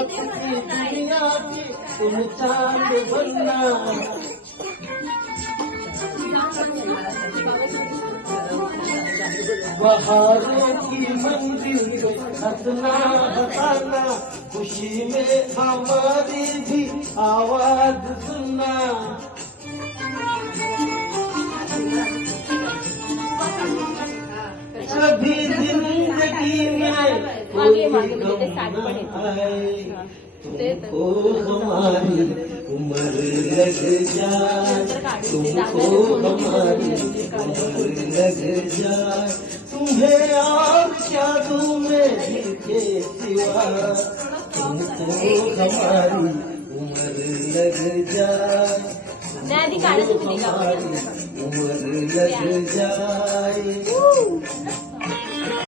वक्त की दुनिया की तुम चांद बनना। बहारों की मंजिल पे हंसना हंसाना, खुशी में हमारी भी आवाज सुनना। कभी जिंदगी में कोई गम न आए, तुमको हमारी उम्र लग जाए, तुमको हमारी उम्र लग जाए। तुम्हें और क्या दूं मैं दिल के सिवा, तुमको हमारी उम्र लग जाए, तुमको हमारी उम्र लग जाए।